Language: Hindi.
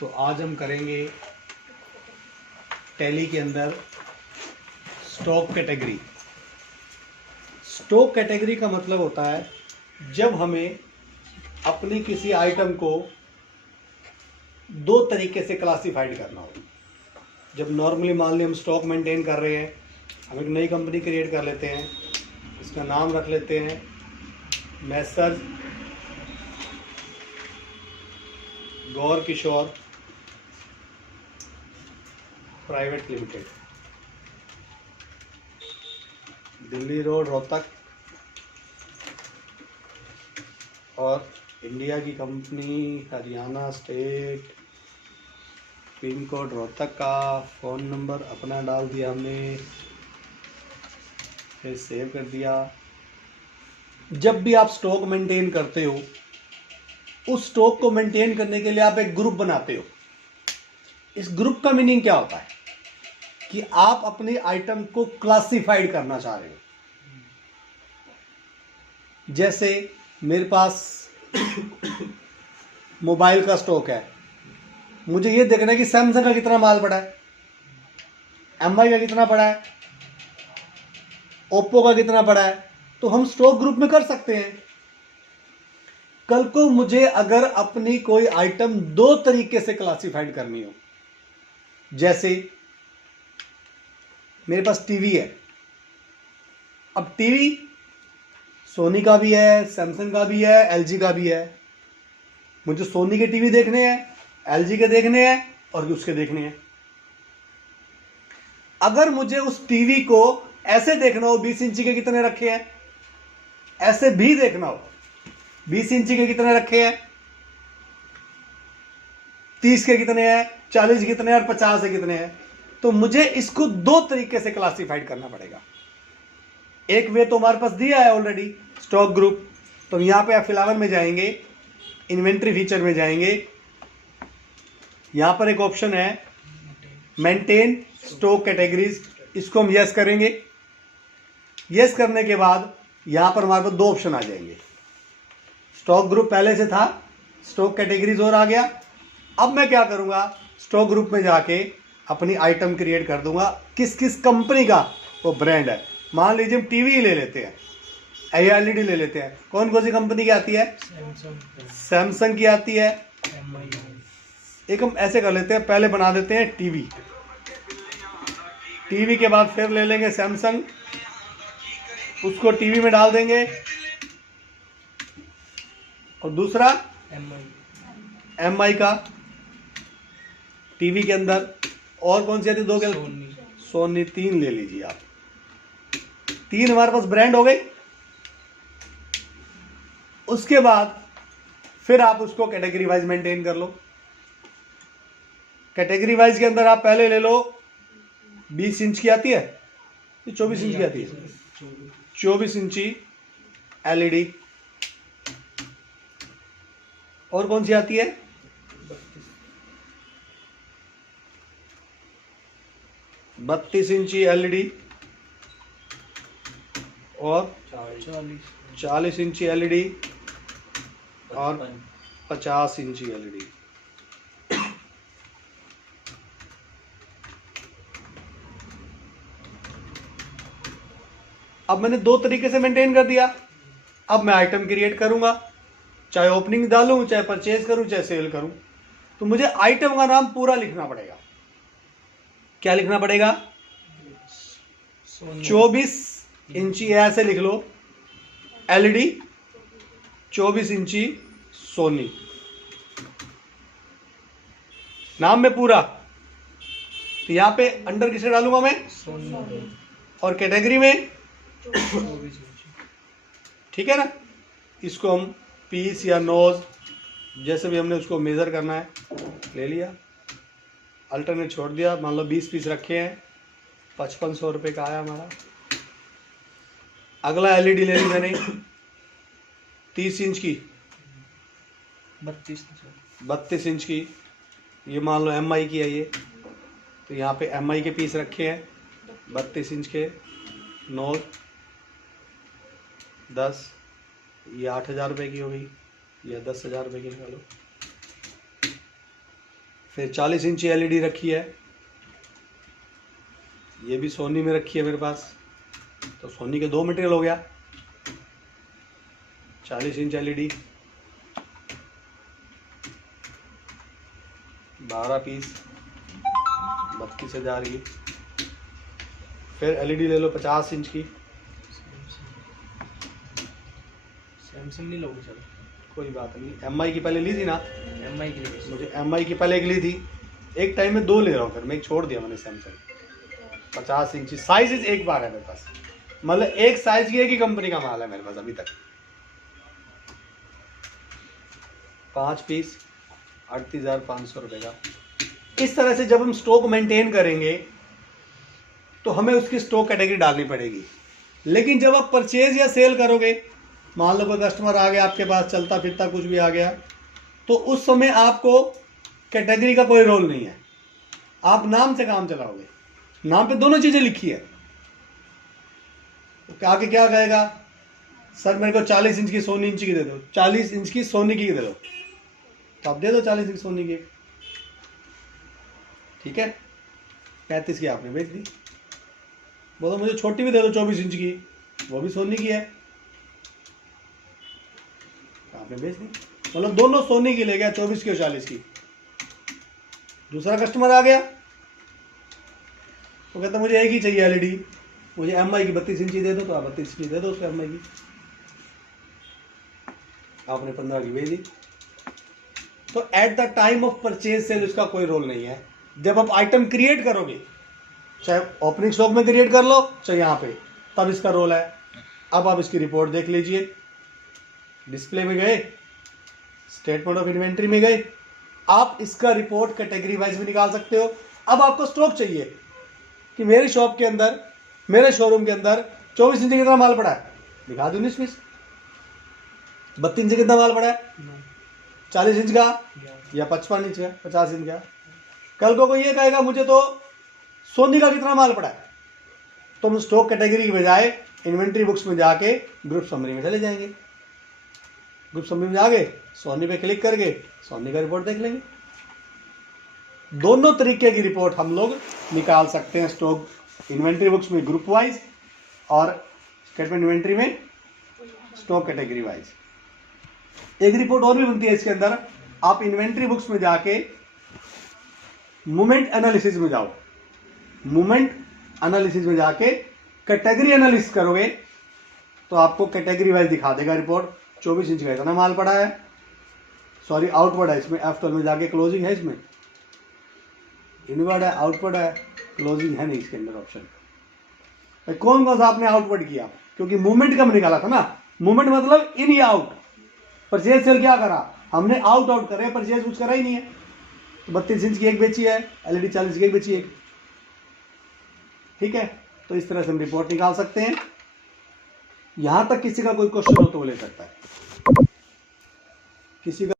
तो आज हम करेंगे टैली के अंदर स्टॉक कैटेगरी। स्टॉक कैटेगरी का मतलब होता है जब हमें अपनी किसी आइटम को दो तरीके से क्लासिफाइड करना हो। जब नॉर्मली मान ली हम स्टॉक मेंटेन कर रहे हैं, हम एक नई कंपनी क्रिएट कर लेते हैं, इसका नाम रख लेते हैं messrs Gaur Kishore private limited, Delhi road Rohtak, और इंडिया की कंपनी, Haryana state, pin code Rohtak का, फ़ोन नंबर अपना डाल दिया हमने, फिर सेव कर दिया। जब भी आप स्टॉक मेंटेन करते हो, उस स्टॉक को मेंटेन करने के लिए आप एक ग्रुप बनाते हो। इस ग्रुप का मीनिंग क्या होता है कि आप अपनी आइटम को क्लासिफाइड करना चाह रहे हो। जैसे मेरे पास मोबाइल का स्टॉक है, मुझे ये देखना है कि सैमसंग का कितना माल पड़ा है, एमआई का कितना पड़ा है, ओप्पो का कितना पड़ा है। तो हम स्टॉक ग्रुप में कर सकते हैं। कल को मुझे अगर अपनी कोई आइटम दो तरीके से क्लासिफाइड करनी हो, जैसे मेरे पास टीवी है, अब टीवी सोनी का भी है, सैमसंग का भी है, एलजी का भी है। मुझे सोनी के टीवी देखने हैं, एलजी के देखने हैं और उसके देखने हैं। अगर मुझे उस टीवी को ऐसे देखना हो 20 इंची के कितने रखे हैं, ऐसे भी देखना हो 20 इंची के कितने रखे हैं, 30 के कितने हैं, 40 कितने हैं और 50 के कितने हैं, तो मुझे इसको दो तरीके से क्लासिफाइड करना पड़ेगा। एक वे तो हमारे पास दिया है ऑलरेडी, स्टॉक ग्रुप। तो यहां पे आप F11 में जाएंगे, इन्वेंट्री फीचर में जाएंगे, यहां पर एक ऑप्शन है मेंटेन स्टॉक कैटेगरीज, इसको हम यस करेंगे। यस करने के बाद यहां पर हमारे पास दो ऑप्शन आ जाएंगे। स्टॉक ग्रुप पहले से था, स्टॉक कैटेगरीज और आ गया। अब मैं क्या करूंगा, स्टॉक ग्रुप में जाके अपनी आइटम क्रिएट कर दूंगा, किस किस कंपनी का वो ब्रांड है। मान लीजिए हम टीवी ले लेते हैं, एलईडी ले लेते हैं, कौन कौन सी कंपनी की आती है, सैमसंग की आती है। एक हम ऐसे कर लेते हैं, पहले बना देते हैं टीवी, टीवी के बाद फिर ले लेंगे सैमसंग, उसको टीवी में डाल देंगे, और दूसरा एमआई का टीवी के अंदर। और कौन सी आती है, दो क्या, सोनी। तीन ले लीजिए आप, तीन हमारे पास ब्रांड हो गए। उसके बाद फिर आप उसको कैटेगरी वाइज मेंटेन कर लो। कैटेगरी वाइज के अंदर आप पहले ले लो 20 इंच की आती है, 24 इंच की आती है, 24 इंची एलईडी। और कौन सी आती है, 32 इंची एलईडी और 40 इंची एलईडी और 50 इंची एलईडी। अब मैंने दो तरीके से मेंटेन कर दिया। अब मैं आइटम क्रिएट करूंगा, चाहे ओपनिंग डालूं, चाहे परचेज करूं, चाहे सेल करूं, तो मुझे आइटम का नाम पूरा लिखना पड़ेगा। क्या लिखना पड़ेगा, 24 इंची ऐसे लिख लो एलईडी, 24 इंची सोनी, नाम में पूरा। तो यहां पे अंडर किसे डालूंगा मैं, सोनी, और कैटेगरी में ठीक है ना। इसको हम पीस या नोज, जैसे भी हमने उसको मेज़र करना है, ले लिया, अल्टरनेट छोड़ दिया। मान लो 20 पीस रखे हैं, 5500 रुपये का आया हमारा। अगला एलईडी ले ली मैंने 30 इंच की, 32 इंच की, ये मान लो एमआई की है ये। तो यहाँ पे एमआई के पीस रखे हैं 32 इंच के, नोज 10, ये 8000 रुपये की हो गई, या 10,000 रुपये की लगा लो। फिर 40 इंची एलईडी रखी है, ये भी सोनी में रखी है मेरे पास, तो सोनी के 2 मटेरियल हो गया। 40 इंच एलईडी 12 पीस 32,000 की। फिर एलईडी ले लो 50 इंच की। सैमसंग नहीं लोगे सर? कोई बात नहीं, एमआई की पहले ली थी ना, एमआई की लिए मुझे एमआई की पहले एक ली थी, एक टाइम में 2 ले रहा हूँ, फिर मैं एक छोड़ दिया मैंने सैमसंग। 50 इंची साइज एक बार है मेरे पास, मतलब एक साइज की एक ही कंपनी का माल है मेरे पास अभी तक। 5 पीस 38,500 रुपये का। इस तरह से जब हम स्टॉक मेंटेन करेंगे तो हमें उसकी स्टॉक कैटेगरी डालनी पड़ेगी। लेकिन जब आप परचेज या सेल करोगे, मान लो कोई कस्टमर आ गया आपके पास, चलता फिरता कुछ भी आ गया, तो उस समय आपको कैटेगरी का कोई रोल नहीं है, आप नाम से काम चलाओगे। नाम पे दोनों चीज़ें लिखी है, तो आगे क्या कहेगा, सर मेरे को 40 इंच की सोनी इंच की दे दो, 40 इंच की सोनी की दे दो, तो आप दे दो 40 इंच सोनी की, ठीक है। 35 की आपने बेच दी, बोलो मुझे छोटी भी दे दो 24 इंच की, वो भी सोनी की है, आपने बेच दी। मतलब दोनों सोनी की ले गया, 24 की और 40 की। दूसरा कस्टमर आ गया, वो कहता मुझे एक ही चाहिए एलईडी, मुझे एमआई की 32 इंची दे दो, तो आप 32 इंची दे दो उसको एमआई की, आपने 15 की बेच दी। तो at the time of purchase sale उसका कोई रोल नहीं है। जब आप आइटम क्रिएट करोगे, चाहे ओपनिंग स्टॉक में क्रिएट कर लो चाहे यहाँ पे, तब इसका रोल है। अब आप इसकी रिपोर्ट देख लीजिए, डिस्प्ले में गए, स्टेटमेंट ऑफ इन्वेंट्री में गए, आप इसका रिपोर्ट कैटेगरी वाइज भी निकाल सकते हो। अब आपको स्टॉक चाहिए कि मेरी शॉप के अंदर, मेरे शोरूम के अंदर 24 इंच कितना माल पड़ा है, दिखा दो 19 पीस। 32 इंच कितना माल पड़ा है, 40 इंच का या 55 इंच का, 50 इंच का। कल को कोई ये कहेगा मुझे तो सोनी का कितना माल पड़ा है, तो हम स्टॉक कैटेगरी की बजाय इन्वेंट्री बुक्स में जाके ग्रुप समरी में चले जाएंगे। ग्रुप समरी में जाके सोनी पे क्लिक करके सोनी का रिपोर्ट देख लेंगे। दोनों तरीके की रिपोर्ट हम लोग निकाल सकते हैं, स्टॉक इन्वेंट्री बुक्स में ग्रुप वाइज और स्टेटमेंट इन्वेंट्री में स्टॉक कैटेगरी वाइज। एक रिपोर्ट और भी बनती है इसके अंदर, आप इन्वेंट्री बुक्स में जाके मूवमेंट एनालिसिस में जाओ, मूवमेंट एनालिसिस में जाके कैटेगरी एनालिसिस करोगे तो आपको कैटेगरी वाइज दिखा देगा रिपोर्ट। 24 इंच का इतना माल पड़ा है, सॉरी आउटवर्ड है, इसमें F12 में जाके क्लोजिंग है, इसमें इनवर्ड है, आउटवर्ड है, क्लोजिंग है नहीं इसके अंदर ऑप्शन। कौन कौन सा आपने आउटवर्ड किया, क्योंकि मूवमेंट कम निकाला था ना, मूवमेंट मतलब इन या आउट। परचेज सेल क्या करा हमने, आउट आउट करे, परचेज कुछ करा ही नहीं है। तो 32 इंच की एक बेची है, एलईडी 40 की एक बेची है, ठीक है। तो इस तरह से हम रिपोर्ट निकाल सकते हैं। यहां तक किसी का कोई क्वेश्चन हो तो वो ले सकता है, किसी का